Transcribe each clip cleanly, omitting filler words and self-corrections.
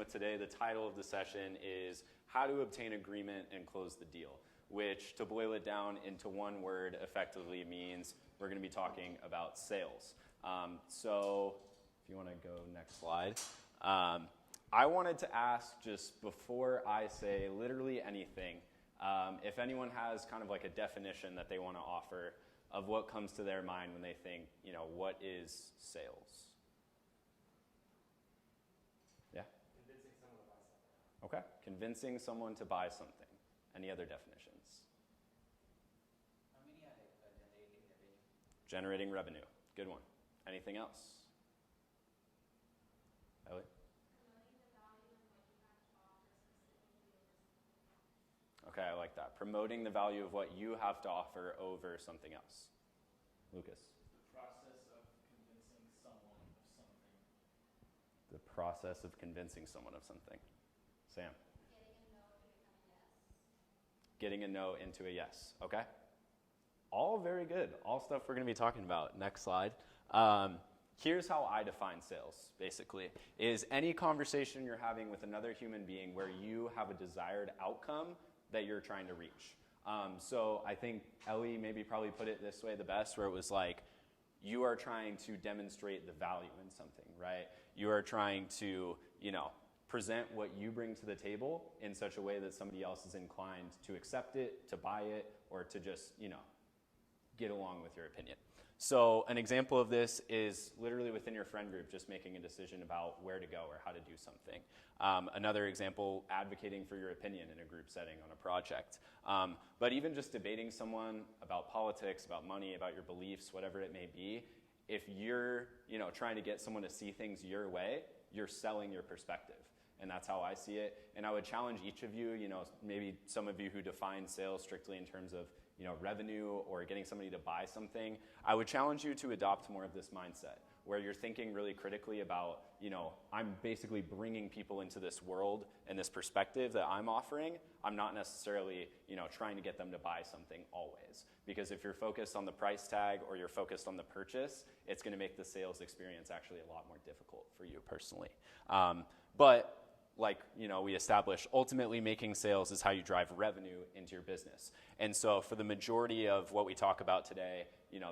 with today, the title of the session is How to Obtain Agreement and Close the Deal, which, to boil it down into one word, effectively means we're going to be talking about sales. So if you want to go next slide. I wanted to ask, just before I say literally anything, if anyone has kind of like a definition that they want to offer of what comes to their mind when they think, what is sales? Yeah? Convincing someone to buy something. Okay. Convincing someone to buy something. Any other definitions? Generating revenue. Good one. Anything else? Ellie? Okay, I like that. Promoting the value of what you have to offer over something else. Lucas? The process of convincing someone of something. The process of convincing someone of something. Sam? Getting a no into a yes. Okay. All very good. All stuff we're going to be talking about. Next slide. Here's how I define sales, basically, is any conversation you're having with another human being where you have a desired outcome that you're trying to reach. So I think Ellie maybe probably put it this way the best, where it was like, you are trying to demonstrate the value in something, right? You are trying to, present what you bring to the table in such a way that somebody else is inclined to accept it, to buy it, or to just, get along with your opinion. So an example of this is literally within your friend group, just making a decision about where to go or how to do something. Another example, advocating for your opinion in a group setting on a project. But even just debating someone about politics, about money, about your beliefs, whatever it may be, if you're trying to get someone to see things your way, you're selling your perspective. And that's how I see it. And I would challenge each of you, maybe some of you who define sales strictly in terms of revenue or getting somebody to buy something, I would challenge you to adopt more of this mindset where you're thinking really critically about, I'm basically bringing people into this world and this perspective that I'm offering. I'm not necessarily, trying to get them to buy something always. Because if you're focused on the price tag or you're focused on the purchase, it's going to make the sales experience actually a lot more difficult for you personally. But like we established, ultimately making sales is how you drive revenue into your business. And so for the majority of what we talk about today,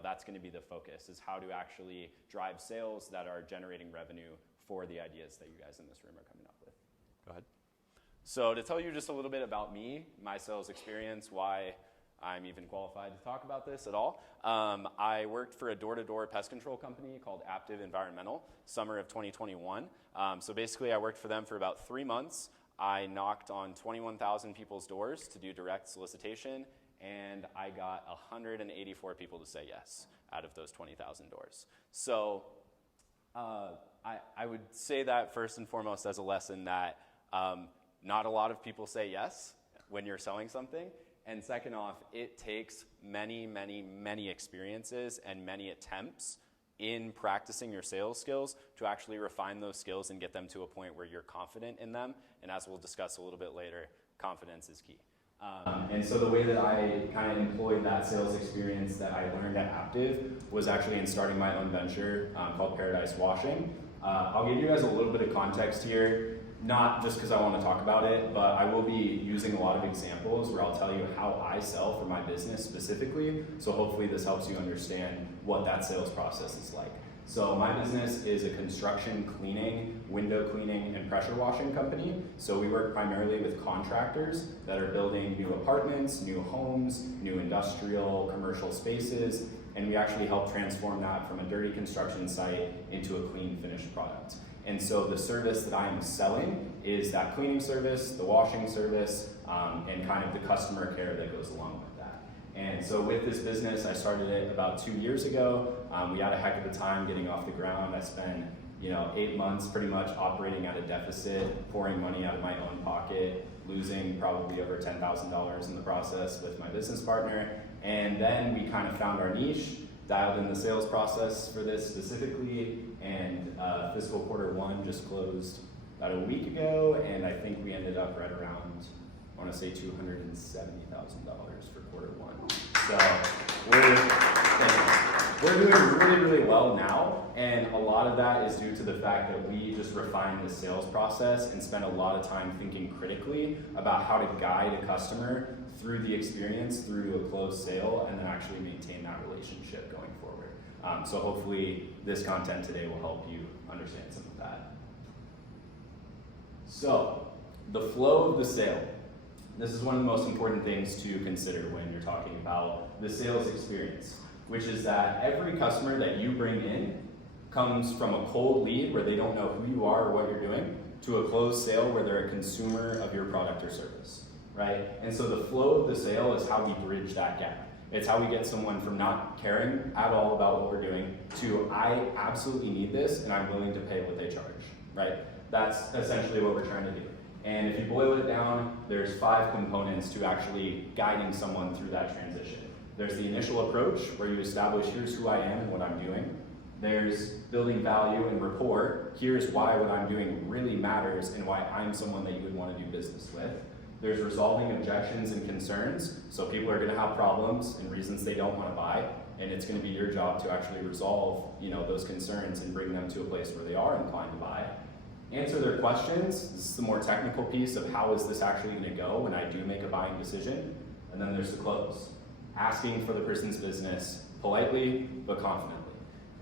that's going to be the focus, is how to actually drive sales that are generating revenue for the ideas that you guys in this room are coming up with. Go ahead. So to tell you just a little bit about me, my sales experience, why I'm even qualified to talk about this at all. I worked for a door-to-door pest control company called Aptive Environmental, summer of 2021. So basically, I worked for them for about 3 months. I knocked on 21,000 people's doors to do direct solicitation, and I got 184 people to say yes out of those 20,000 doors. So I would say that first and foremost as a lesson that not a lot of people say yes when you're selling something. And second off, it takes many, many, many experiences and many attempts in practicing your sales skills to actually refine those skills and get them to a point where you're confident in them. And as we'll discuss a little bit later, confidence is key. And so the way that I kind of employed that sales experience that I learned at Aptive was actually in starting my own venture called Paradise Washing. I'll give you guys a little bit of context here. Not just because I want to talk about it, but I will be using a lot of examples where I'll tell you how I sell for my business specifically. So hopefully this helps you understand what that sales process is like. So my business is a construction cleaning, window cleaning, and pressure washing company. So we work primarily with contractors that are building new apartments, new homes, new industrial, commercial spaces, and we actually help transform that from a dirty construction site into a clean, finished product. And so the service that I'm selling is that cleaning service, the washing service, and kind of the customer care that goes along with that. And so with this business, I started it about 2 years ago. We had a heck of a time getting off the ground. I spent 8 months pretty much operating at a deficit, pouring money out of my own pocket, losing probably over $10,000 in the process with my business partner. And then we kind of found our niche, dialed in the sales process for this specifically, and fiscal quarter 1 just closed about a week ago, and I think we ended up right around, I want to say $270,000 for quarter 1. So we're we're doing really, really well now, and a lot of that is due to the fact that we just refined the sales process and spent a lot of time thinking critically about how to guide a customer through the experience, through to a closed sale, and then actually maintain that relationship going forward. So hopefully this content today will help you understand some of that. So, the flow of the sale. This is one of the most important things to consider when you're talking about the sales experience, which is that every customer that you bring in comes from a cold lead where they don't know who you are or what you're doing, to a closed sale where they're a consumer of your product or service, right? And so the flow of the sale is how we bridge that gap. It's how we get someone from not caring at all about what we're doing to I absolutely need this and I'm willing to pay what they charge, right? That's essentially what we're trying to do. And if you boil it down, there's 5 components to actually guiding someone through that transition. There's the initial approach where you establish here's who I am and what I'm doing. There's building value and rapport. Here's why what I'm doing really matters and why I'm someone that you would want to do business with. There's resolving objections and concerns. So people are going to have problems and reasons they don't want to buy, and it's going to be your job to actually resolve, those concerns and bring them to a place where they are inclined to buy. Answer their questions. This is the more technical piece of how is this actually going to go when I do make a buying decision. And then there's the close. Asking for the person's business politely but confidently.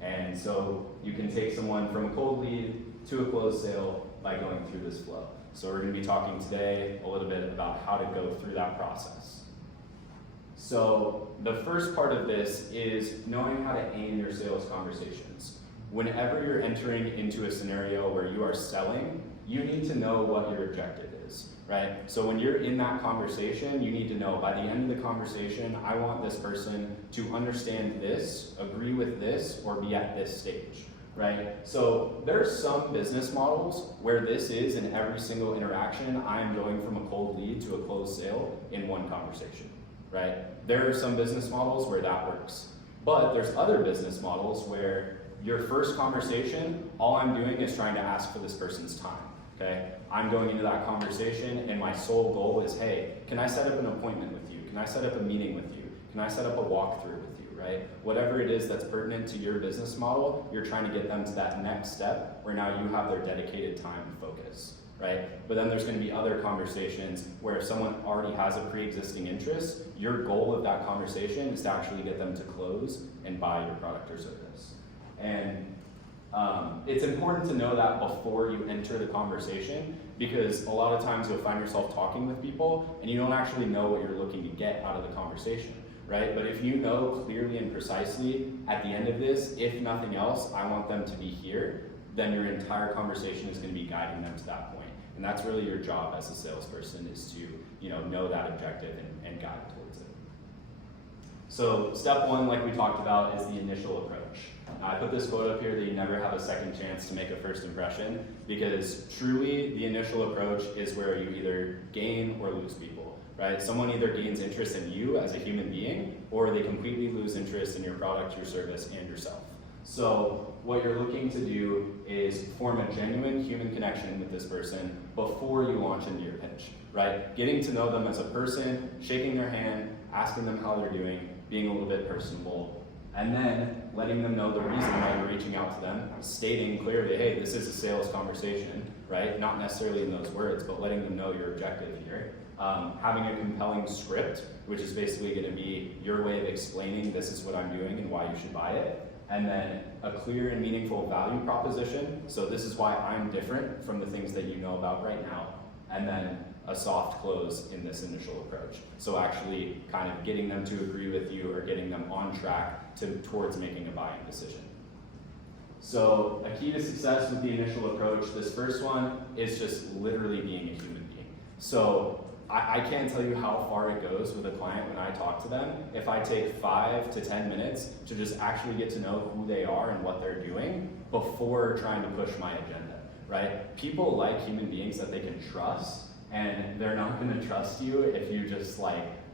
And so you can take someone from a cold lead to a closed sale by going through this flow. So we're going to be talking today a little bit about how to go through that process. So the first part of this is knowing how to aim your sales conversations. Whenever you're entering into a scenario where you are selling, you need to know what your objective is, right? So when you're in that conversation, you need to know by the end of the conversation, I want this person to understand this, agree with this, or be at this stage, right? So there are some business models where this is in every single interaction, I am going from a cold lead to a closed sale in one conversation, right? There are some business models where that works. But there's other business models where your first conversation, all I'm doing is trying to ask for this person's time, okay? I'm going into that conversation and my sole goal is, hey, can I set up an appointment with you? Can I set up a meeting with you? Can I set up a walkthrough with you, right? Whatever it is that's pertinent to your business model, you're trying to get them to that next step where now you have their dedicated time and focus, right? But then there's going to be other conversations where if someone already has a pre-existing interest, your goal of that conversation is to actually get them to close and buy your product or service. And it's important to know that before you enter the conversation, because a lot of times you'll find yourself talking with people and you don't actually know what you're looking to get out of the conversation, right? But if you know clearly and precisely at the end of this, if nothing else, I want them to be here, then your entire conversation is going to be guiding them to that point. And that's really your job as a salesperson, is to know that objective and guide towards it. So step 1, like we talked about, is the initial approach. I put this quote up here that you never have a second chance to make a first impression, because truly the initial approach is where you either gain or lose people, right? Someone either gains interest in you as a human being, or they completely lose interest in your product, your service, and yourself. So what you're looking to do is form a genuine human connection with this person before you launch into your pitch, right? Getting to know them as a person, shaking their hand, asking them how they're doing, being a little bit personable, and then letting them know the reason why you're reaching out to them, stating clearly, hey, this is a sales conversation, right? Not necessarily in those words, but letting them know your objective here. Having a compelling script, which is basically going to be your way of explaining this is what I'm doing and why you should buy it. And then a clear and meaningful value proposition. So this is why I'm different from the things that you know about right now. And then a soft close in this initial approach. So actually kind of getting them to agree with you or getting them on track towards making a buying decision. So a key to success with the initial approach, this first one, is just literally being a human being. So I can't tell you how far it goes with a client when I talk to them if I take 5 to 10 minutes to just actually get to know who they are and what they're doing before trying to push my agenda, right? People like human beings that they can trust, and they're not going to trust you if you just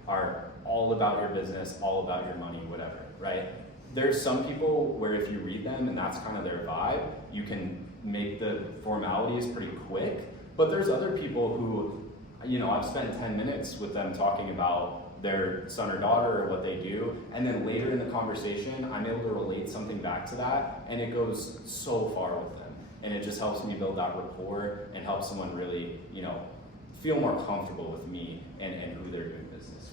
are all about your business, all about your money, whatever, right? There's some people where if you read them and that's kind of their vibe, you can make the formalities pretty quick. But there's other people who, I've spent 10 minutes with them talking about their son or daughter or what they do, and then later in the conversation, I'm able to relate something back to that, and it goes so far with them. And it just helps me build that rapport and help someone really, feel more comfortable with me and who they're doing business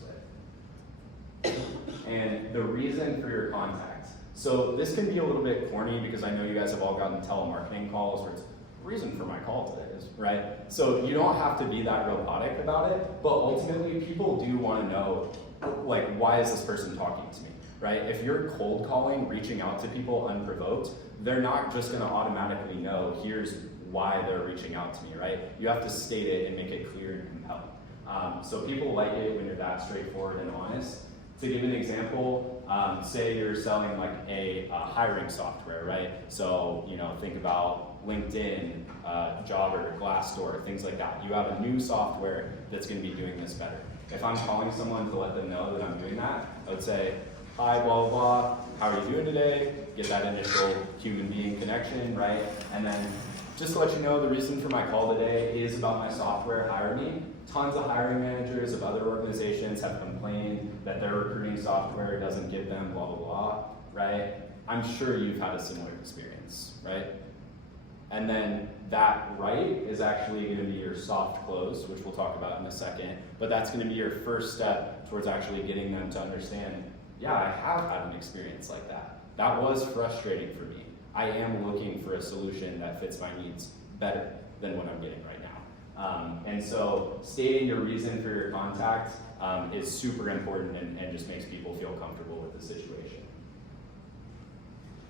with. And the reason for your contact. So this can be a little bit corny because I know you guys have all gotten telemarketing calls where it's reason for my call today is, right? So you don't have to be that robotic about it, but ultimately people do want to know, like, why is this person talking to me, right? If you're cold calling, reaching out to people unprovoked, they're not just going to automatically know, here's why they're reaching out to me, right? You have to state it and make it clear and compelling. So people like it when you're that straightforward and honest. To give an example, say you're selling like a hiring software, right? So, think about LinkedIn, Jobber, Glassdoor, things like that. You have a new software that's going to be doing this better. If I'm calling someone to let them know that I'm doing that, I would say, hi, blah, blah, blah, how are you doing today? Get that initial human being connection, right? And then just to let you know, the reason for my call today is about my software, Hire Me. Tons of hiring managers of other organizations have complained that their recruiting software doesn't give them blah, blah, blah, right? I'm sure you've had a similar experience, right? And then that right is actually going to be your soft close, which we'll talk about in a second, but that's going to be your first step towards actually getting them to understand, yeah, I have had an experience like that. That was frustrating for me. I am looking for a solution that fits my needs better than what I'm getting right now. And so stating your reason for your contact is super important and just makes people feel comfortable with the situation.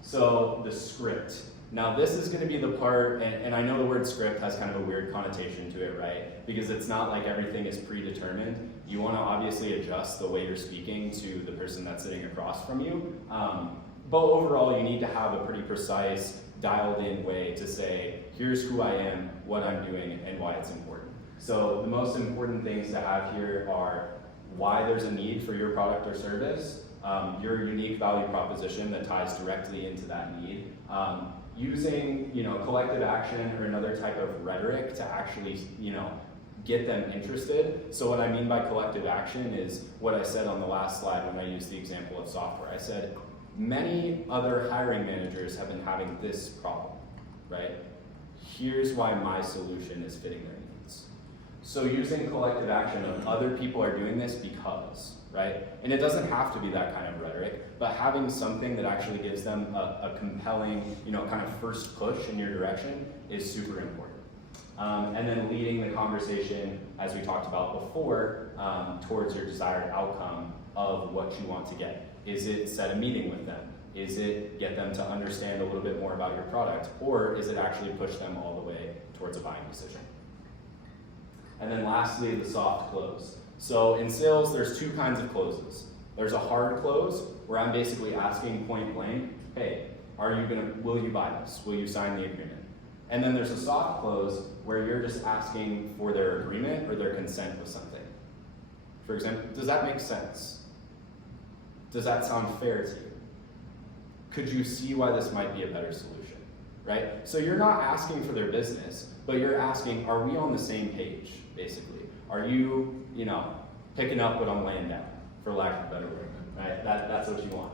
So the script. Now this is going to be the part, and I know the word script has kind of a weird connotation to it, right? Because it's not like everything is predetermined. You want to obviously adjust the way you're speaking to the person that's sitting across from you. But overall, you need to have a pretty precise, dialed-in way to say, here's who I am, what I'm doing, and why it's important. So the most important things to have here are why there's a need for your product or service, your unique value proposition that ties directly into that need, using collective action or another type of rhetoric to actually get them interested. So what I mean by collective action is what I said on the last slide when I used the example of software. I said, many other hiring managers have been having this problem, right? Here's why my solution is fitting their needs. So using collective action of other people are doing this because, right? And it doesn't have to be that kind of rhetoric, but having something that actually gives them a compelling, kind of first push in your direction is super important. And then leading the conversation, as we talked about before, towards your desired outcome of what you want to get. Is it set a meeting with them? Is it get them to understand a little bit more about your product? Or is it actually push them all the way towards a buying decision? And then lastly, the soft close. So in sales, there's two kinds of closes. There's a hard close, where I'm basically asking point blank, hey, will you buy this? Will you sign the agreement? And then there's a soft close, where you're just asking for their agreement or their consent with something. For example, does that make sense? Does that sound fair to you? Could you see why this might be a better solution, right? So you're not asking for their business, but you're asking, are we on the same page, basically? Are you, picking up what I'm laying down, for lack of a better word, right? That's what you want.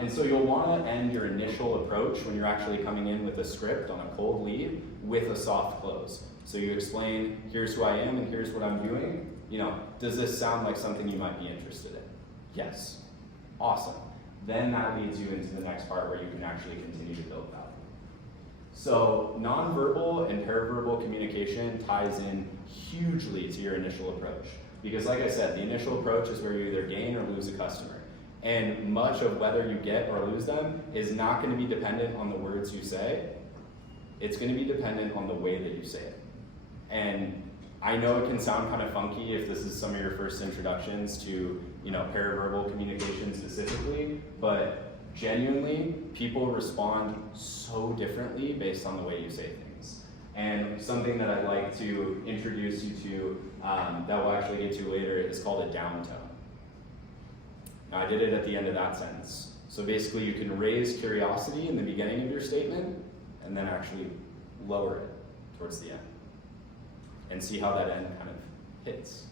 And so you'll want to end your initial approach when you're actually coming in with a script on a cold lead with a soft close. So you explain, here's who I am and here's what I'm doing. Does this sound like something you might be interested in? Yes. Awesome. Then that leads you into the next part where you can actually continue to build value. So nonverbal and paraverbal communication ties in hugely to your initial approach. Because like I said, the initial approach is where you either gain or lose a customer. And much of whether you get or lose them is not going to be dependent on the words you say. It's going to be dependent on the way that you say it. And I know it can sound kind of funky if this is some of your first introductions to, paraverbal communication specifically, but genuinely, people respond so differently based on the way you say things. And something that I'd like to introduce you to that we'll actually get to later is called a down tone. Now, I did it at the end of that sentence. So basically, you can raise curiosity in the beginning of your statement and then actually lower it towards the end. And see how that end kind of hits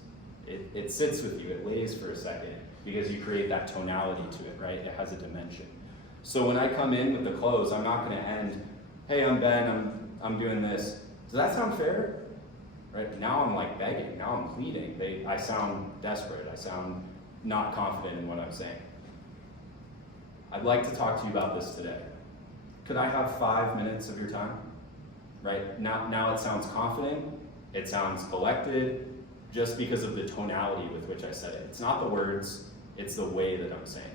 It sits with you, it lays for a second, because you create that tonality to it, right? It has a dimension. So when I come in with the close, I'm not gonna end, hey, I'm Ben, I'm doing this. Does that sound fair? Right? Now I'm like begging, now I'm pleading. I sound desperate, I sound not confident in what I'm saying. I'd like to talk to you about this today. Could I have 5 minutes of your time? Right? Now it sounds confident, it sounds collected, just because of the tonality with which I said it. It's not the words, it's the way that I'm saying.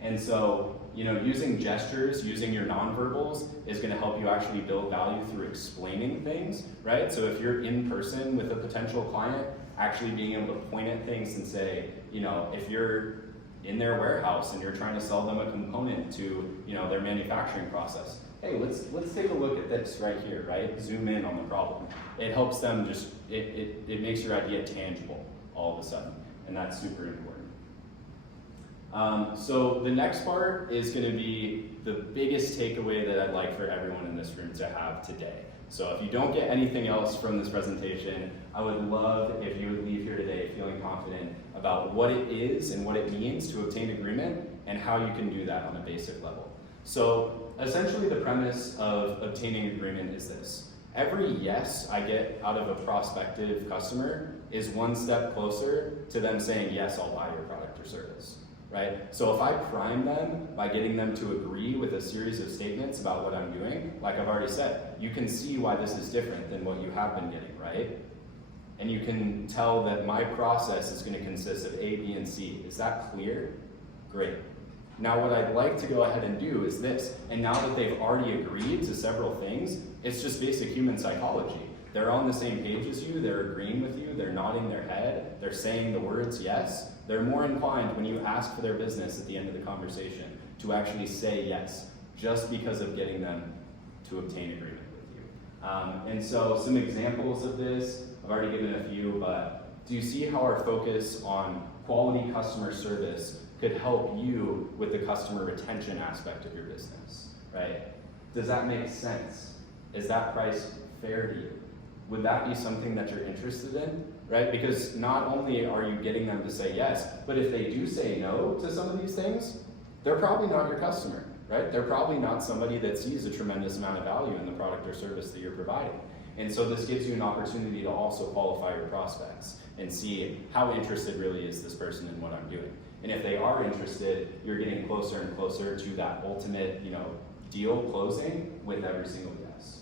And so, using gestures, using your nonverbals is gonna help you actually build value through explaining things, right? So if you're in person with a potential client, actually being able to point at things and say, if you're in their warehouse and you're trying to sell them a component to, their manufacturing process, hey, let's take a look at this right here, right? Zoom in on the problem. It helps them it makes your idea tangible all of a sudden, and that's super important. So the next part is going to be the biggest takeaway that I'd like for everyone in this room to have today. So if you don't get anything else from this presentation, I would love if you would leave here today feeling confident about what it is and what it means to obtain agreement and how you can do that on a basic level. So essentially the premise of obtaining agreement is this. Every yes I get out of a prospective customer is one step closer to them saying, yes, I'll buy your product or service. Right? So if I prime them by getting them to agree with a series of statements about what I'm doing, like I've already said, you can see why this is different than what you have been getting, right? And you can tell that my process is going to consist of A, B, and C. Is that clear? Great. Now what I'd like to go ahead and do is this, and now that they've already agreed to several things, it's just basic human psychology. They're on the same page as you, they're agreeing with you, they're nodding their head, they're saying the words yes. They're more inclined when you ask for their business at the end of the conversation to actually say yes, just because of getting them to obtain agreement with you. And so some examples of this, I've already given a few, but do you see how our focus on quality customer service could help you with the customer retention aspect of your business, right? Does that make sense? Is that price fair to you? Would that be something that you're interested in, right? Because not only are you getting them to say yes, but if they do say no to some of these things, they're probably not your customer, right? They're probably not somebody that sees a tremendous amount of value in the product or service that you're providing. And so this gives you an opportunity to also qualify your prospects and see how interested really is this person in what I'm doing. And if they are interested, you're getting closer and closer to that ultimate, deal closing with every single yes.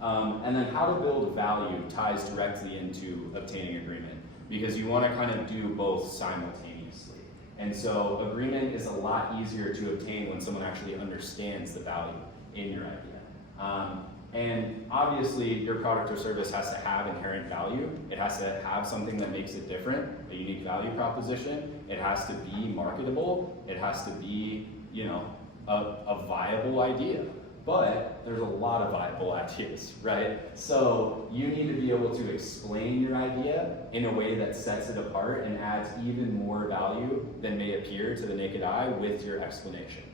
And then how to build value ties directly into obtaining agreement, because you want to kind of do both simultaneously. And so agreement is a lot easier to obtain when someone actually understands the value in your idea. And obviously your product or service has to have inherent value. It has to have something that makes it different, a unique value proposition. It has to be marketable. It has to be, a viable idea. But there's a lot of viable ideas, right? So you need to be able to explain your idea in a way that sets it apart and adds even more value than may appear to the naked eye with your explanation.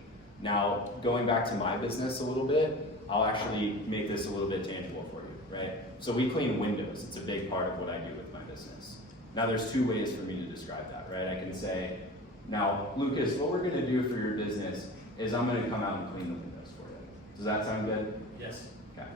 Now, going back to my business a little bit, I'll actually make this a little bit tangible for you, right? So we clean windows. It's a big part of what I do with my business. Now, there's two ways for me to describe that, right? I can say, now, Lucas, what we're gonna do for your business is I'm gonna come out and clean the windows for you. Does that sound good? Yes. Okay.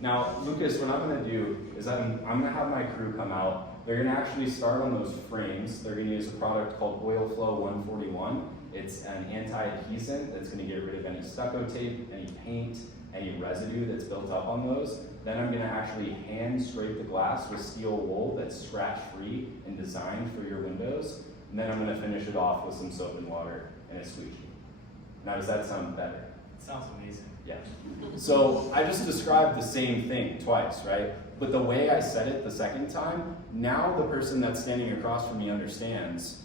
Now, Lucas, what I'm gonna do is I'm gonna have my crew come out. They're gonna actually start on those frames. They're gonna use a product called Oil Flow 141. It's an anti-adhesive that's gonna get rid of any stucco tape, any paint, any residue that's built up on those. Then I'm gonna actually hand scrape the glass with steel wool that's scratch-free and designed for your windows. And then I'm gonna finish it off with some soap and water and a squeegee. Now, does that sound better? It sounds amazing. Yeah. So I just described the same thing twice, right? But the way I said it the second time, now the person that's standing across from me understands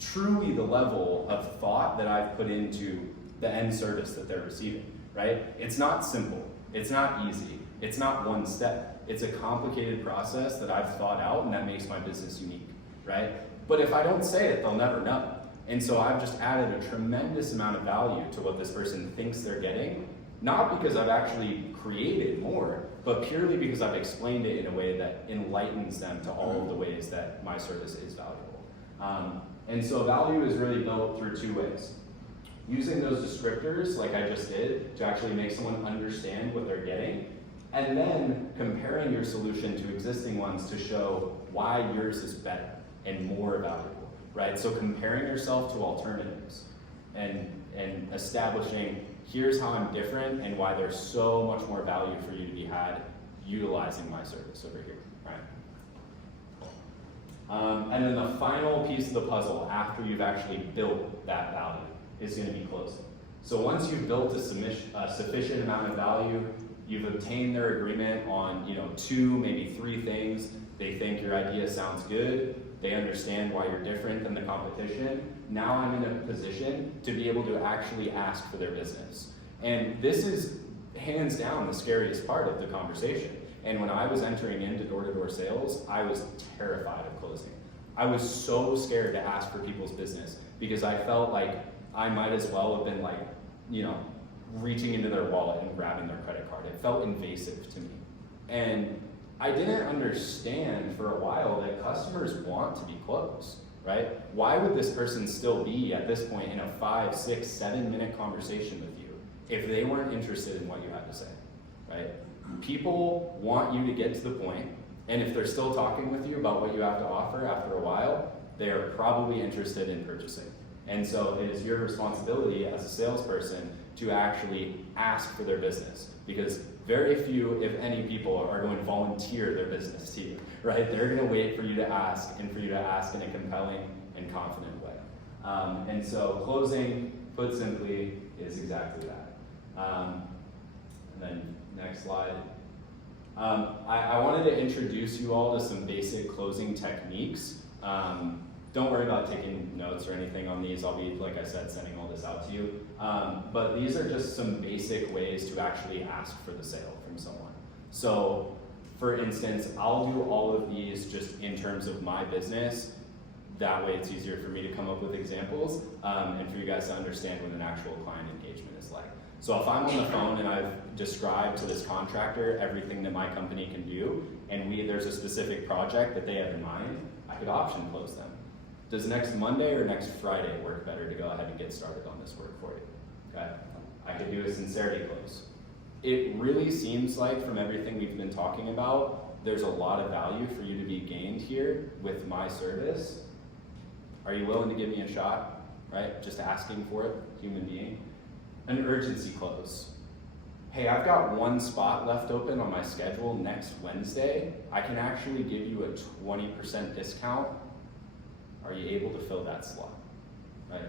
truly the level of thought that I've put into the end service that they're receiving, right? It's not simple. It's not easy. It's not one step. It's a complicated process that I've thought out, and that makes my business unique, right? But if I don't say it, they'll never know. And so I've just added a tremendous amount of value to what this person thinks they're getting not because I've actually created more, but purely because I've explained it in a way that enlightens them to all of the ways that my service is valuable. And so value is really built through two ways. Using those descriptors, like I just did, to actually make someone understand what they're getting, and then comparing your solution to existing ones to show why yours is better and more valuable, right? So comparing yourself to alternatives and establishing, here's how I'm different and why there's so much more value for you to be had utilizing my service over here, right? And then the final piece of the puzzle after you've actually built that value is going to be closing. So once you've built a sufficient amount of value, you've obtained their agreement on 2, maybe 3 things. They think your idea sounds good. They understand why you're different than the competition. Now I'm in a position to be able to actually ask for their business. And this is hands down the scariest part of the conversation. And when I was entering into door-to-door sales, I was terrified of closing. I was so scared to ask for people's business because I felt like I might as well have been reaching into their wallet and grabbing their credit card. It felt invasive to me. And I didn't understand for a while that customers want to be closed, right? Why would this person still be at this point in a 5, 6, 7 minute conversation with you if they weren't interested in what you had to say, right? People want you to get to the point, and if they're still talking with you about what you have to offer after a while, they are probably interested in purchasing. And so it is your responsibility as a salesperson to actually ask for their business, because very few, if any, people are going to volunteer their business to you, right? They're going to wait for you to ask, and for you to ask in a compelling and confident way. And so closing, put simply, is exactly that. And then next slide. I wanted to introduce you all to some basic closing techniques. Don't worry about taking notes or anything on these. I'll be, like I said, sending all this out to you. But these are just some basic ways to actually ask for the sale from someone. So, for instance, I'll do all of these just in terms of my business. That way it's easier for me to come up with examples and for you guys to understand what an actual client engagement is like. So if I'm on the phone and I've described to this contractor everything that my company can do, and there's a specific project that they have in mind, I could option close them. Does next Monday or next Friday work better to go ahead and get started on this work for you? Okay? I could do a sincerity close. It really seems like from everything we've been talking about, there's a lot of value for you to be gained here with my service. Are you willing to give me a shot? Right? Just asking for it, human being. An urgency close. Hey, I've got 1 spot left open on my schedule next Wednesday. I can actually give you a 20% discount. Are you able to fill that slot, right?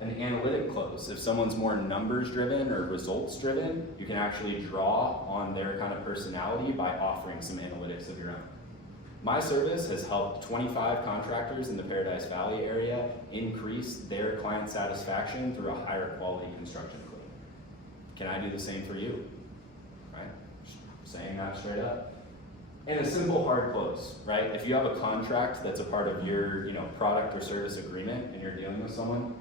An analytic close. If someone's more numbers driven or results driven, you can actually draw on their kind of personality by offering some analytics of your own. My service has helped 25 contractors in the Paradise Valley area increase their client satisfaction through a higher quality construction crew. Can I do the same for you? Right? Just saying that straight up. And a simple hard close, right? If you have a contract that's a part of your product or service agreement and you're dealing with someone,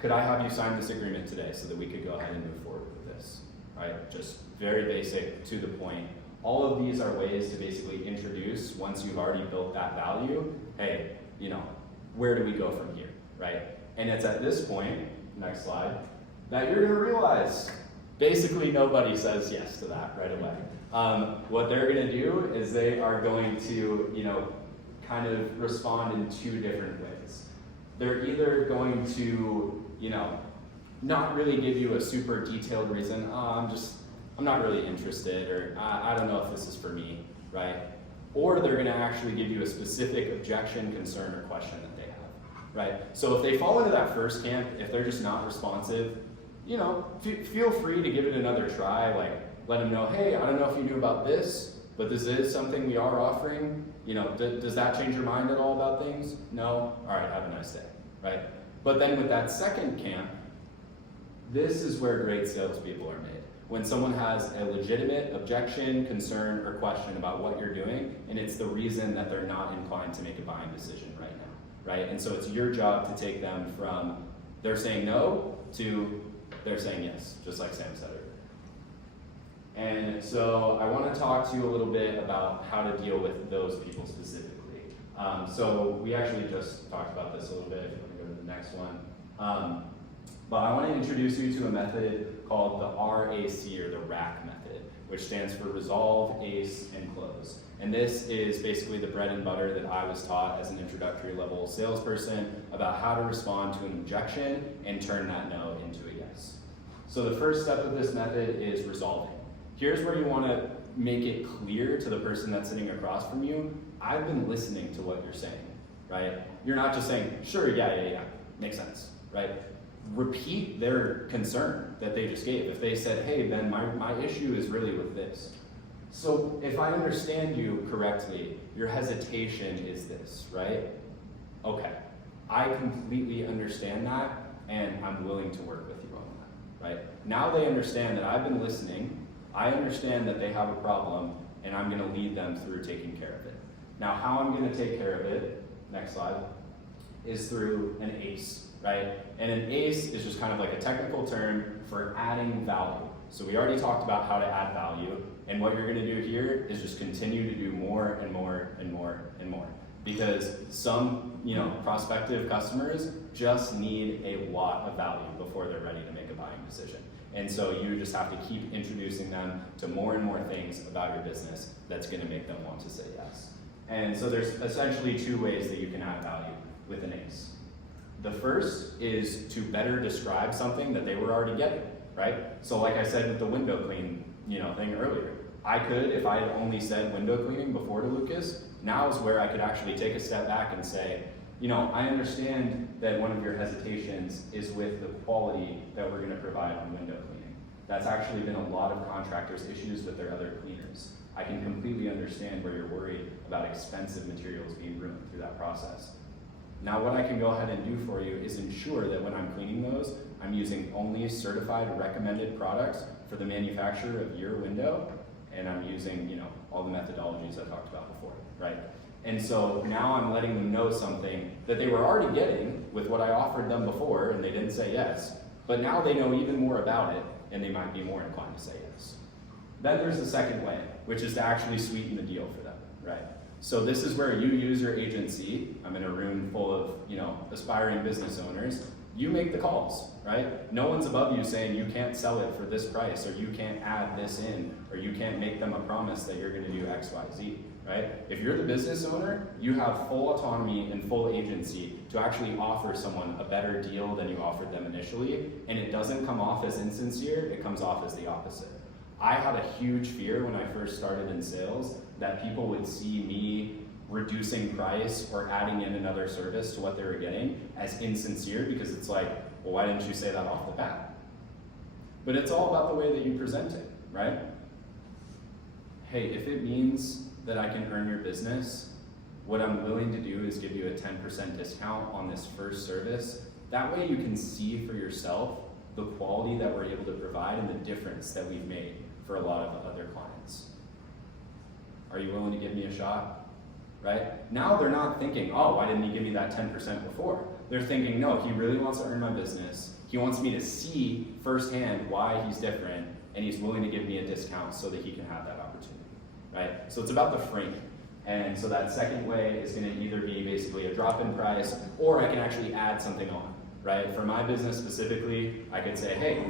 could I have you sign this agreement today so that we could go ahead and move forward with this, right? Just very basic, to the point. All of these are ways to basically introduce, once you've already built that value, hey, where do we go from here, right? And it's at this point, next slide, that you're gonna realize basically nobody says yes to that right away. What they're gonna do is they are going to, kind of respond in 2 different ways. They're either going to, not really give you a super detailed reason, I'm not really interested, or I don't know if this is for me, right? Or they're gonna actually give you a specific objection, concern, or question that they have, right? So if they fall into that first camp, if they're just not responsive, feel free to give it another try, let them know, hey, I don't know if you knew about this, but this is something we are offering. Does that change your mind at all about things? No? All right, have a nice day, right? But then with that second camp, this is where great salespeople are made. When someone has a legitimate objection, concern, or question about what you're doing, and it's the reason that they're not inclined to make a buying decision right now, right? And so it's your job to take them from they're saying no to they're saying yes, just like Sam said earlier. And so I want to talk to you a little bit about how to deal with those people specifically. So we actually just talked about this a little bit. If you want to go to the next one. But I want to introduce you to a method called the RAC, or the RAC method, which stands for Resolve, Ace, and Close. And this is basically the bread and butter that I was taught as an introductory level salesperson about how to respond to an objection and turn that no into a yes. So the first step of this method is resolving. Here's where you want to make it clear to the person that's sitting across from you, I've been listening to what you're saying, right? You're not just saying, sure, yeah, makes sense, right? Repeat their concern that they just gave. If they said, hey, Ben, my issue is really with this. So if I understand you correctly, your hesitation is this, right? Okay, I completely understand that, and I'm willing to work with you on that, right? Now they understand that I've been listening, I understand that they have a problem, and I'm gonna lead them through taking care of it. Now, how I'm gonna take care of it, next slide, is through an ACE, right? And an ACE is just kind of like a technical term for adding value. So we already talked about how to add value, and what you're gonna do here is just continue to do more and more and more and more. Because some, prospective customers just need a lot of value before they're ready to make a buying decision. And so you just have to keep introducing them to more and more things about your business that's gonna make them want to say yes. And so there's essentially two ways that you can add value with an ACE. The first is to better describe something that they were already getting, right? So like I said with the window clean, thing earlier, I could, if I had only said window cleaning before to Lucas, now is where I could actually take a step back and say, I understand that one of your hesitations is with the quality that we're gonna provide on window cleaning. That's actually been a lot of contractors' issues with their other cleaners. I can completely understand where you're worried about expensive materials being ruined through that process. Now what I can go ahead and do for you is ensure that when I'm cleaning those, I'm using only certified recommended products for the manufacturer of your window, and I'm using, all the methodologies I talked about before, right? And so now I'm letting them know something that they were already getting with what I offered them before, and they didn't say yes, but now they know even more about it, and they might be more inclined to say yes. Then there's the second way, which is to actually sweeten the deal for them, right? So this is where you use your agency. I'm in a room full of, aspiring business owners. You make the calls, right? No one's above you saying you can't sell it for this price, or you can't add this in, or you can't make them a promise that you're gonna do X, Y, Z, right? If you're the business owner, you have full autonomy and full agency to actually offer someone a better deal than you offered them initially, and it doesn't come off as insincere, it comes off as the opposite. I had a huge fear when I first started in sales that people would see me reducing price or adding in another service to what they were getting as insincere, because it's like, well, why didn't you say that off the bat? But it's all about the way that you present it, right? Hey, if it means that I can earn your business, what I'm willing to do is give you a 10% discount on this first service. That way you can see for yourself the quality that we're able to provide and the difference that we've made for a lot of other clients. Are you willing to give me a shot? Right? Now they're not thinking, oh, why didn't he give me that 10% before? They're thinking, no, he really wants to earn my business. He wants me to see firsthand why he's different, and he's willing to give me a discount so that he can have that opportunity, right? So it's about the framing. And so that second way is gonna either be basically a drop in price, or I can actually add something on, right? For my business specifically, I could say, hey,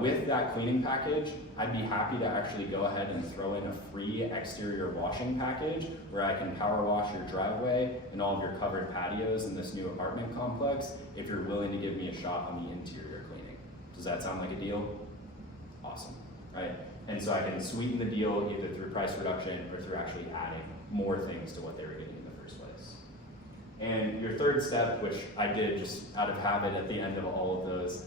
with that cleaning package, I'd be happy to actually go ahead and throw in a free exterior washing package where I can power wash your driveway and all of your covered patios in this new apartment complex if you're willing to give me a shot on the interior cleaning. Does that sound like a deal? Awesome, right? And so I can sweeten the deal either through price reduction or through actually adding more things to what they were getting in the first place. And your third step, which I did just out of habit at the end of all of those,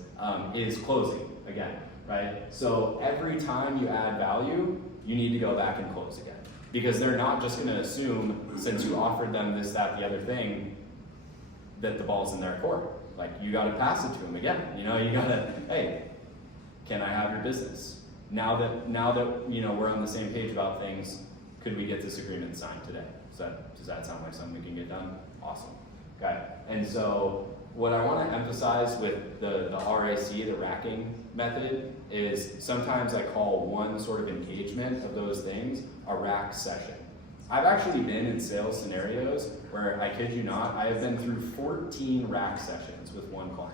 is closing again, right? So every time you add value, you need to go back and close again. Because they're not just gonna assume, since you offered them this, that, the other thing, that the ball's in their court. Like, you gotta pass it to them again. You gotta, hey, can I have your business? Now that we're on the same page about things, could we get this agreement signed today? Does that sound like something we can get done? Awesome. Okay. And so what I want to emphasize with the RAC, the racking method is sometimes I call one sort of engagement of those things a rack session. I've actually been in sales scenarios where, I kid you not, I have been through 14 rack sessions with one client,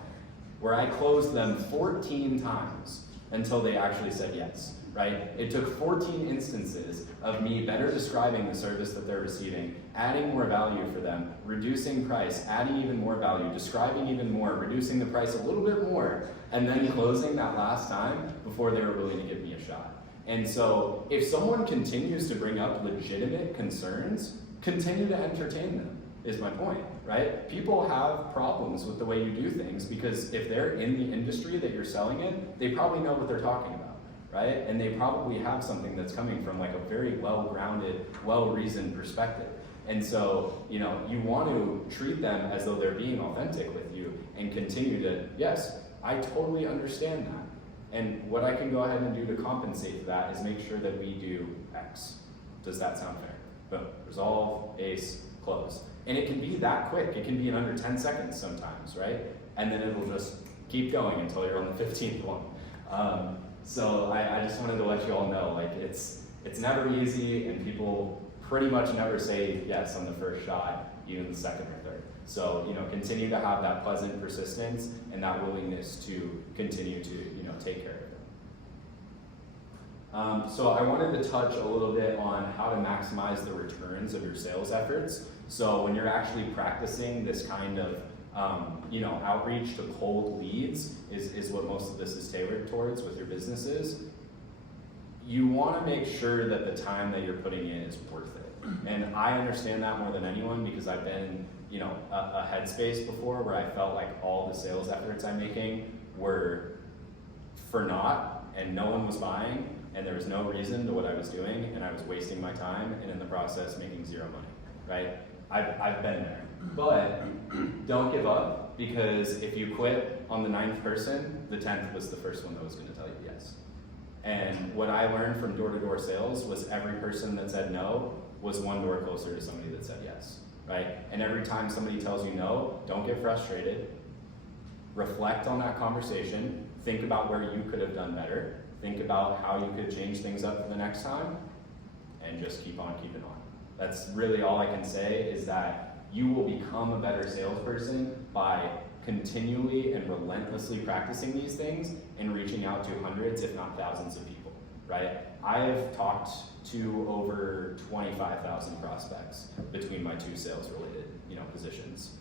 where I closed them 14 times until they actually said yes, right? It took 14 instances of me better describing the service that they're receiving, adding more value for them, reducing price, adding even more value, describing even more, reducing the price a little bit more, and then closing that last time before they were willing to give me a shot. And so if someone continues to bring up legitimate concerns, continue to entertain them, is my point, right? People have problems with the way you do things because if they're in the industry that you're selling in, they probably know what they're talking about, right? And they probably have something that's coming from like a very well-grounded, well-reasoned perspective. And so, you know, you want to treat them as though they're being authentic with you and continue to, yes, I totally understand that. And what I can go ahead and do to compensate for that is make sure that we do X. Does that sound fair? Boom. Resolve, ace, close. And it can be that quick. It can be in under 10 seconds sometimes, right? And then it'll just keep going until you're on the 15th one. So I just wanted to let you all know, like it's never easy, and people pretty much never say yes on the first shot, even the second or third. So, you know, continue to have that pleasant persistence and that willingness to continue to, you know, take care of it. So I wanted to touch a little bit on how to maximize the returns of your sales efforts. So when you're actually practicing this kind of, you know, outreach to cold leads is what most of this is tailored towards with your businesses. You want to make sure that the time that you're putting in is worth it. And I understand that more than anyone because I've been, you know, a headspace before where I felt like all the sales efforts I'm making were for naught and no one was buying and there was no reason to what I was doing and I was wasting my time and in the process making zero money, right? I've been there. But don't give up, because if you quit on the 9th person, the 10th was the first one that was going to tell you yes. And what I learned from door-to-door sales was every person that said no was one door closer to somebody that said yes, right? And every time somebody tells you no, don't get frustrated. Reflect on that conversation. Think about where you could have done better. Think about how you could change things up for the next time, and just keep on keeping on. That's really all I can say, is that you will become a better salesperson by continually and relentlessly practicing these things and reaching out to hundreds, if not thousands of people, right? I have talked to over 25,000 prospects between my two sales-related, you know, positions.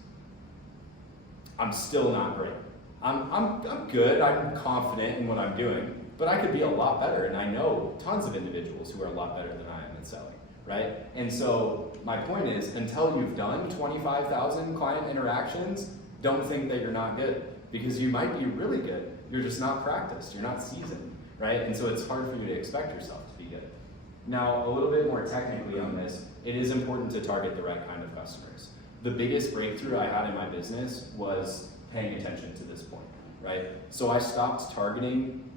I'm still not great. I'm good, I'm confident in what I'm doing, but I could be a lot better, and I know tons of individuals who are a lot better than I am at selling, right? And so my point is, until you've done 25,000 client interactions, don't think that you're not good, because you might be really good. You're just not practiced, you're not seasoned, right? And so it's hard for you to expect yourself to be good. Now, a little bit more technically on this, it is important to target the right kind of customers. The biggest breakthrough I had in my business was paying attention to this point, right? So I stopped targeting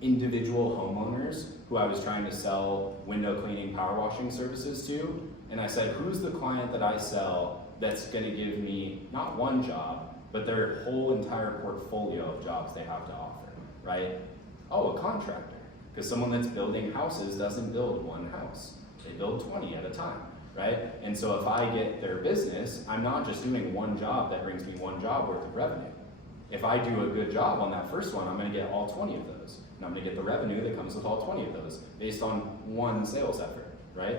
individual homeowners who I was trying to sell window cleaning, power washing services to, and I said, who's the client that I sell that's gonna give me not one job, but their whole entire portfolio of jobs they have to offer, right? Oh, a contractor, because someone that's building houses doesn't build one house. They build 20 at a time, right? And so if I get their business, I'm not just doing one job that brings me one job worth of revenue. If I do a good job on that first one, I'm gonna get all 20 of those. And I'm gonna get the revenue that comes with all 20 of those based on one sales effort, right?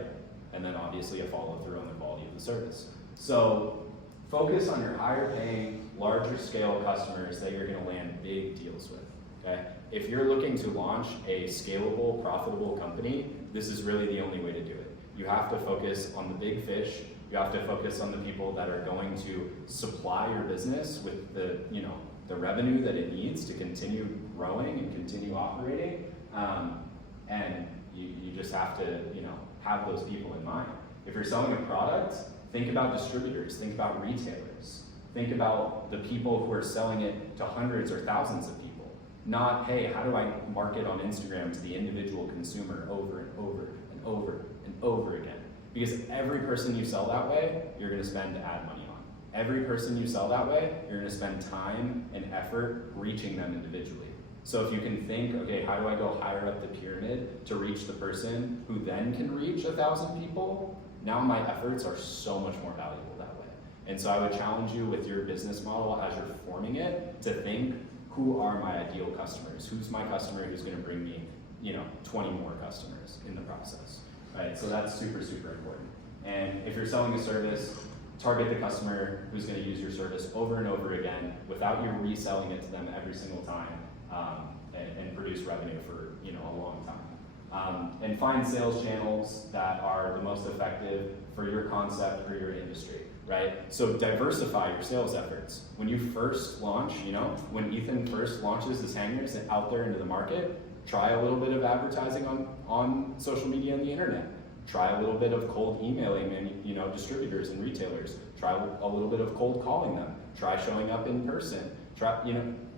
And then obviously a follow through on the quality of the service. So focus on your higher paying, larger scale customers that you're gonna land big deals with, okay? If you're looking to launch a scalable, profitable company, this is really the only way to do it. You have to focus on the big fish. You have to focus on the people that are going to supply your business with the, you know, the revenue that it needs to continue growing and continue operating. And you just have to, you know, have those people in mind. If you're selling a product, think about distributors, think about retailers, think about the people who are selling it to hundreds or thousands of people. Not, hey, how do I market on Instagram to the individual consumer over and over and over and over again? Because every person you sell that way, you're gonna spend ad money on. Every person you sell that way, you're gonna spend time and effort reaching them individually. So if you can think, okay, how do I go higher up the pyramid to reach the person who then can reach 1,000 people? Now my efforts are so much more valuable that way. And so I would challenge you with your business model as you're forming it to think, who are my ideal customers? Who's my customer who's gonna bring me 20 more customers in the process, right? So that's super, super important. And if you're selling a service, target the customer who's gonna use your service over and over again without you reselling it to them every single time, and produce revenue for a long time. And find sales channels that are the most effective for your concept or your industry, right? So diversify your sales efforts. When you first launch, when Ethan first launches his hangers out there into the market, try a little bit of advertising on social media and the internet. Try a little bit of cold emailing and distributors and retailers. Try a little bit of cold calling them. Try showing up in person. Try,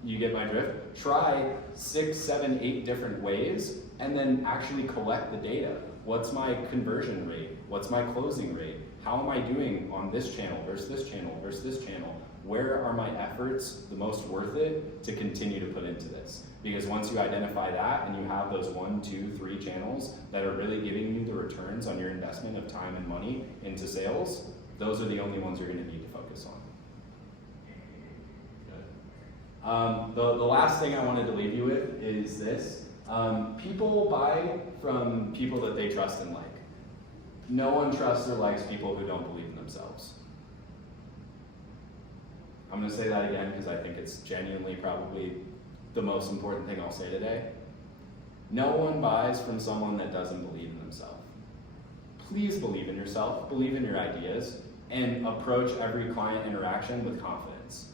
you get my drift? Try 6, 7, 8 different ways and then actually collect the data. What's my conversion rate? What's my closing rate? How am I doing on this channel versus this channel versus this channel? Where are my efforts the most worth it to continue to put into this? Because once you identify that and you have those 1, 2, 3 channels that are really giving you the returns on your investment of time and money into sales, those are the only ones you're gonna need to focus on. The last thing I wanted to leave you with is this. People buy from people that they trust and like. No one trusts or likes people who don't believe in themselves. I'm going to say that again because I think it's genuinely probably the most important thing I'll say today. No one buys from someone that doesn't believe in themselves. Please believe in yourself, believe in your ideas, and approach every client interaction with confidence.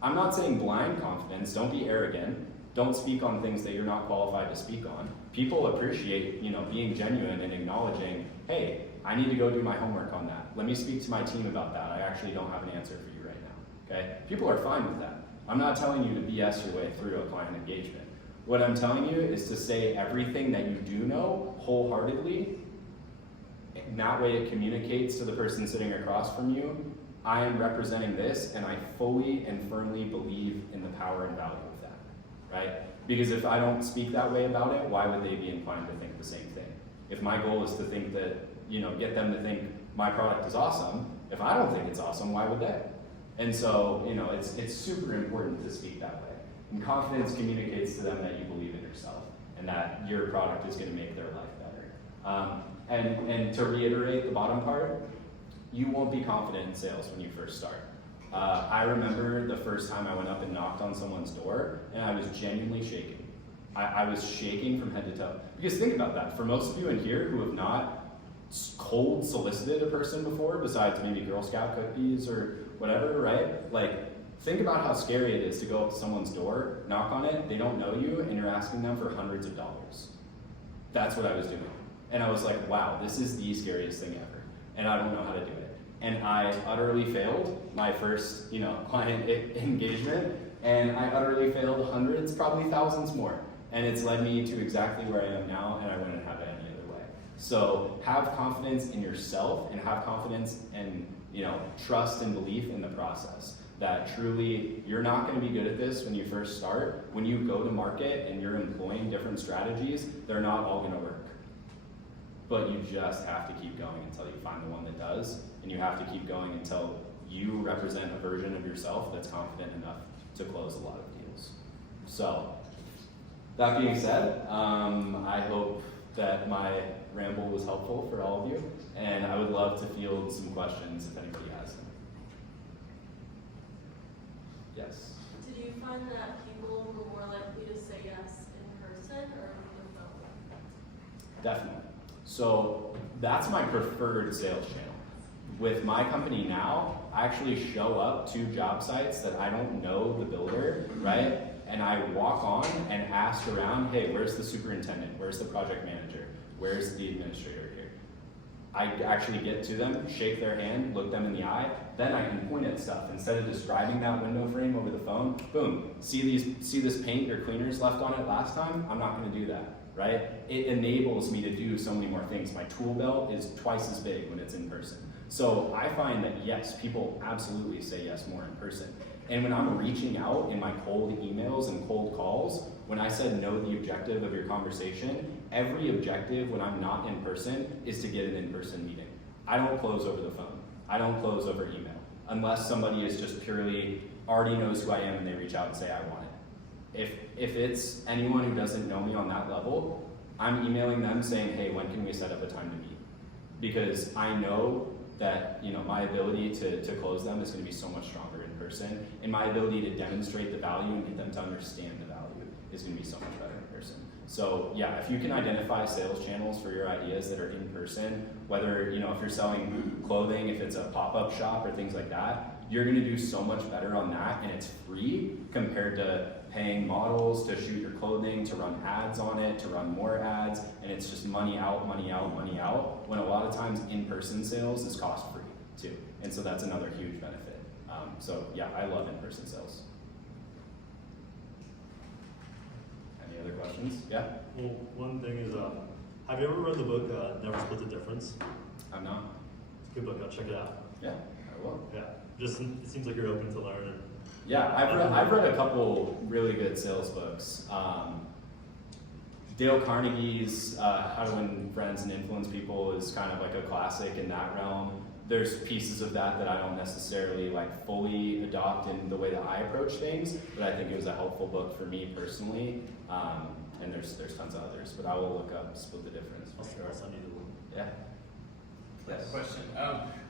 I'm not saying blind confidence, don't be arrogant, don't speak on things that you're not qualified to speak on. People appreciate, being genuine and acknowledging, hey, I need to go do my homework on that. Let me speak to my team about that. I actually don't have an answer for you right now, okay? People are fine with that. I'm not telling you to BS your way through a client engagement. What I'm telling you is to say everything that you do know wholeheartedly, and that way it communicates to the person sitting across from you, I am representing this and I fully and firmly believe in the power and value of that, right? Because if I don't speak that way about it, why would they be inclined to think the same thing? If my goal is to think that, get them to think my product is awesome, if I don't think it's awesome, why would they? And so, it's super important to speak that way. And confidence communicates to them that you believe in yourself and that your product is gonna make their life better. And to reiterate the bottom part, you won't be confident in sales when you first start. I remember the first time I went up and knocked on someone's door and I was genuinely shaking. I was shaking from head to toe. Because think about that, for most of you in here who have not cold solicited a person before, besides maybe Girl Scout cookies or whatever, right? Like, think about how scary it is to go up to someone's door, knock on it, they don't know you, and you're asking them for hundreds of dollars. That's what I was doing. And I was like, wow, this is the scariest thing ever. And I don't know how to do it. And I utterly failed my first, client engagement, and I utterly failed hundreds, probably thousands more. And it's led me to exactly where I am now, and I wouldn't have it any other way. So have confidence in yourself and have confidence and trust and belief in the process. That truly, you're not going to be good at this when you first start. When you go to market and you're employing different strategies, they're not all going to work. But you just have to keep going until you find the one that does, and you have to keep going until you represent a version of yourself that's confident enough to close a lot of deals. So, that being said, I hope that my ramble was helpful for all of you, and I would love to field some questions if anybody has them. Yes? Did you find that people were more likely to say yes in person or over the phone? Definitely. So that's my preferred sales channel. With my company now, I actually show up to job sites that I don't know the builder, right? And I walk on and ask around, hey, where's the superintendent? Where's the project manager? Where's the administrator here? I actually get to them, shake their hand, look them in the eye, then I can point at stuff. Instead of describing that window frame over the phone, boom, see this paint your cleaners left on it last time? I'm not gonna do that. Right? It enables me to do so many more things. My tool belt is twice as big when it's in person. So I find that yes, people absolutely say yes more in person. And when I'm reaching out in my cold emails and cold calls, when I said know the objective of your conversation, every objective when I'm not in person is to get an in-person meeting. I don't close over the phone. I don't close over email, unless somebody is just purely already knows who I am and they reach out and say I want it. If it's anyone who doesn't know me on that level, I'm emailing them saying, hey, when can we set up a time to meet? Because I know that my ability to close them is going to be so much stronger in person, and my ability to demonstrate the value and get them to understand the value is going to be so much better in person. So yeah, if you can identify sales channels for your ideas that are in person, whether if you're selling clothing, if it's a pop-up shop or things like that, you're going to do so much better on that, and it's free compared to paying models to shoot your clothing, to run ads on it, to run more ads, and it's just money out, money out, money out, when a lot of times in-person sales is cost-free too. And so that's another huge benefit. So yeah, I love in-person sales. Any other questions? Yeah? Well, one thing is, have you ever read the book Never Split the Difference? I'm not. It's a good book. I'll check it out. Yeah, I will. Yeah, just it seems like you're open to learn. And yeah, I've read a couple really good sales books. Dale Carnegie's How to Win Friends and Influence People is kind of like a classic in that realm. There's pieces of that I don't necessarily like fully adopt in the way that I approach things, but I think it was a helpful book for me personally. And there's tons of others, but I will look up Split the Difference. I'll send you the book. Yeah. Yes. Question.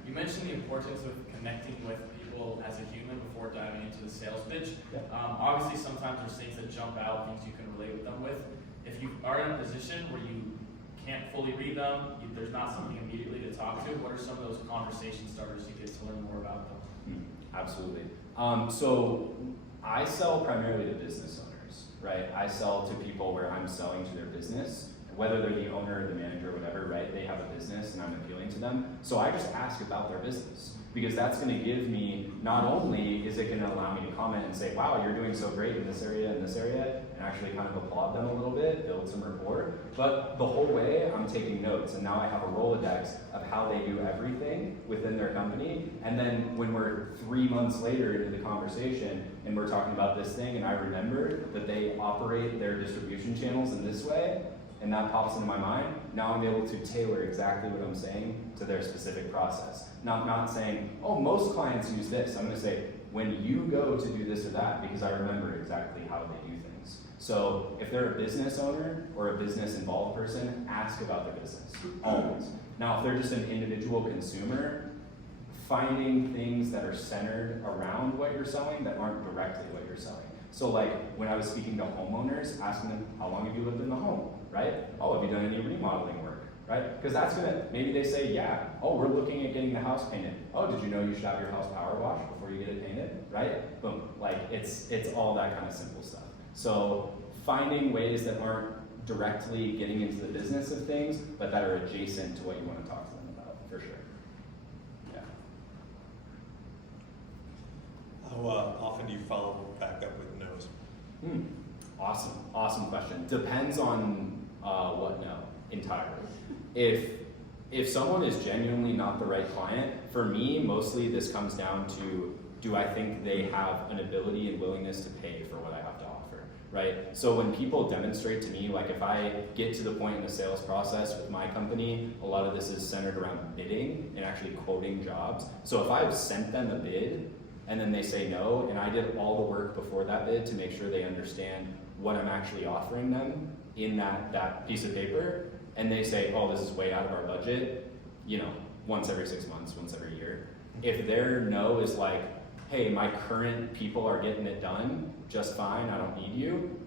You mentioned the importance of connecting with people as a human before diving into the sales pitch. Yeah. Obviously, sometimes there's things that jump out, things you can relate with them with. If you are in a position where you can't fully read them, there's not something immediately to talk to, what are some of those conversation starters you get to learn more about them? Absolutely. So I sell primarily to business owners, right? I sell to people where I'm selling to their business, whether they're the owner or the manager or whatever, right? They have a business and I'm appealing to them. So I just ask about their business, because that's going to give me, not only is it going to allow me to comment and say, wow, you're doing so great in this area, and actually kind of applaud them a little bit, build some rapport, but the whole way I'm taking notes, and now I have a Rolodex of how they do everything within their company, and then when we're 3 months later into the conversation and we're talking about this thing and I remember that they operate their distribution channels in this way, and that pops into my mind, now I'm able to tailor exactly what I'm saying to their specific process. Not saying, oh, most clients use this. I'm gonna say, when you go to do this or that, because I remember exactly how they do things. So if they're a business owner or a business involved person, ask about their business, always. Now, if they're just an individual consumer, finding things that are centered around what you're selling that aren't directly what you're selling. So like when I was speaking to homeowners, asking them, how long have you lived in the home, right? Oh, have you done any remodeling work, right? Because that's gonna, maybe they say, yeah. Oh, we're looking at getting the house painted. Oh, did you know you should have your house power washed before you get it painted, right? Boom, like it's all that kind of simple stuff. So finding ways that aren't directly getting into the business of things, but that are adjacent to what you want to talk to them about, for sure. Yeah. How often do you follow back up with no's? Awesome question. Depends on what no, entirely. If someone is genuinely not the right client, for me, mostly this comes down to, do I think they have an ability and willingness to pay for what I have to offer, right? So when people demonstrate to me, like if I get to the point in the sales process with my company, a lot of this is centered around bidding and actually quoting jobs. So if I've sent them a bid and then they say no, and I did all the work before that bid to make sure they understand what I'm actually offering them in that piece of paper, and they say, oh, this is way out of our budget, once every 6 months, once every year. If their no is like, hey, my current people are getting it done just fine, I don't need you,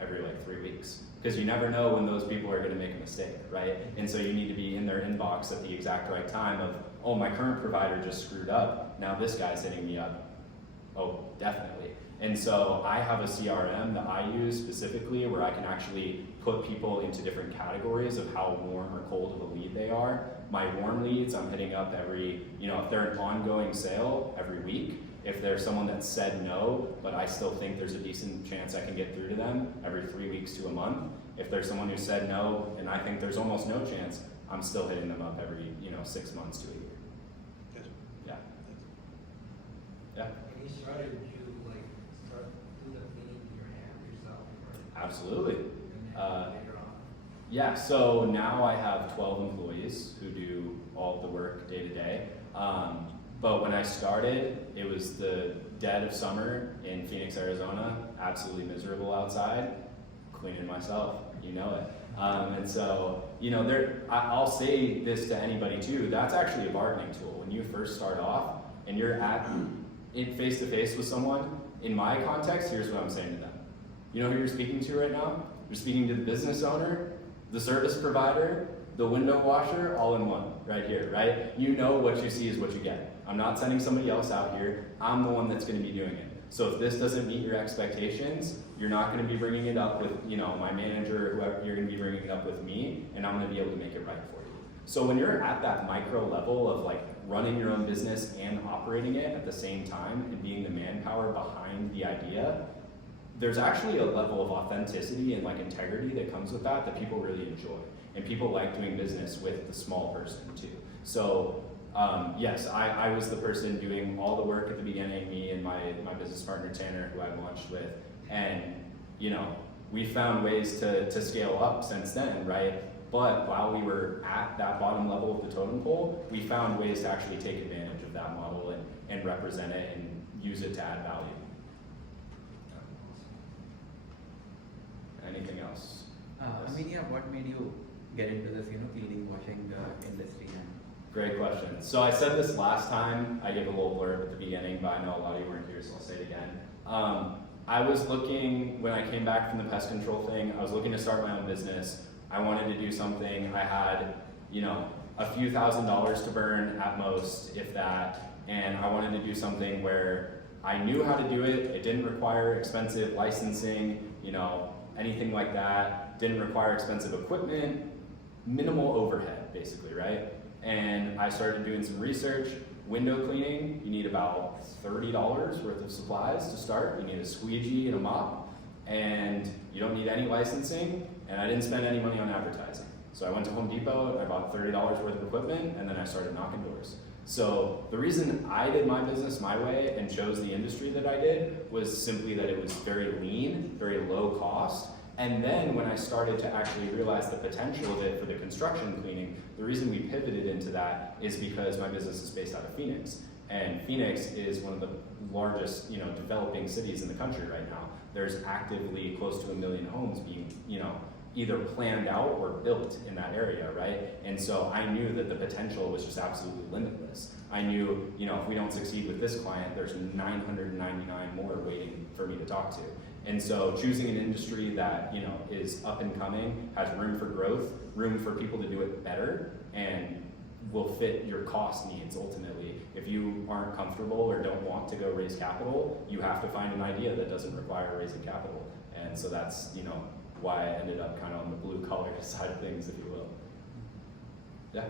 every 3 weeks. Because you never know when those people are gonna make a mistake, right? And so you need to be in their inbox at the exact right time of, oh, my current provider just screwed up, now this guy's hitting me up. Oh, definitely. And so I have a CRM that I use specifically where I can actually put people into different categories of how warm or cold of a lead they are. My warm leads, I'm hitting up every, if they're an ongoing sale, every week. If there's someone that said no, but I still think there's a decent chance I can get through to them, every 3 weeks to a month. If there's someone who said no, and I think there's almost no chance, I'm still hitting them up every, 6 months to a year. Yes. Yeah. Yeah. Can you started, did you like start doing the cleaning with your hand yourself? Or Absolutely. and then later on? Yeah, so now I have 12 employees who do all of the work day to day. But when I started, it was the dead of summer in Phoenix, Arizona, absolutely miserable outside, cleaning myself, you know it. And so, you know, I'll say this to anybody too, that's actually a bargaining tool. When you first start off and you're face to face with someone, in my context, here's what I'm saying to them. You know who you're speaking to right now? You're speaking to the business owner, the service provider, the window washer, all in one, right here, right? You know what you see is what you get. I'm not sending somebody else out here. I'm the one that's going to be doing it. So if this doesn't meet your expectations, you're not going to be bringing it up with, you know, my manager or whoever. You're going to be bringing it up with me, and I'm going to be able to make it right for you. So when you're at that micro level of like running your own business and operating it at the same time and being the manpower behind the idea, there's actually a level of authenticity and like integrity that comes with that people really enjoy. And people like doing business with the small person too. So yes, I was the person doing all the work at the beginning, me and my business partner Tanner, who I launched with. And you know, we found ways to scale up since then, right? But while we were at that bottom level of the totem pole, we found ways to actually take advantage of that model and represent it and use it to add value. Anything else? I mean, yeah, what made you get into this, cleaning, washing industry? And Great question. So I said this last time, I gave a little blurb at the beginning, but I know a lot of you weren't here, so I'll say it again. I was looking, when I came back from the pest control thing, I was looking to start my own business. I wanted to do something. I had, a few $1,000s to burn at most, if that, and I wanted to do something where I knew how to do it. It didn't require expensive licensing, anything like that. Didn't require expensive equipment, minimal overhead, basically, right? And I started doing some research. Window cleaning, you need about $30 worth of supplies to start. You need a squeegee and a mop, and you don't need any licensing, and I didn't spend any money on advertising. So I went to Home Depot, I bought $30 worth of equipment, and then I started knocking doors. So the reason I did my business my way and chose the industry that I did was simply that it was very lean, very low cost. And then when I started to actually realize the potential of it for the construction cleaning, the reason we pivoted into that is because my business is based out of Phoenix. And Phoenix is one of the largest, developing cities in the country right now. There's actively close to 1 million homes being, either planned out or built in that area, right? And so I knew that the potential was just absolutely limitless. I knew, if we don't succeed with this client, there's 999 more waiting for me to talk to. And so choosing an industry that, is up and coming, has room for growth, room for people to do it better, and will fit your cost needs ultimately. If you aren't comfortable or don't want to go raise capital, you have to find an idea that doesn't require raising capital. And so that's, why I ended up kind of on the blue collar side of things, if you will. Yeah.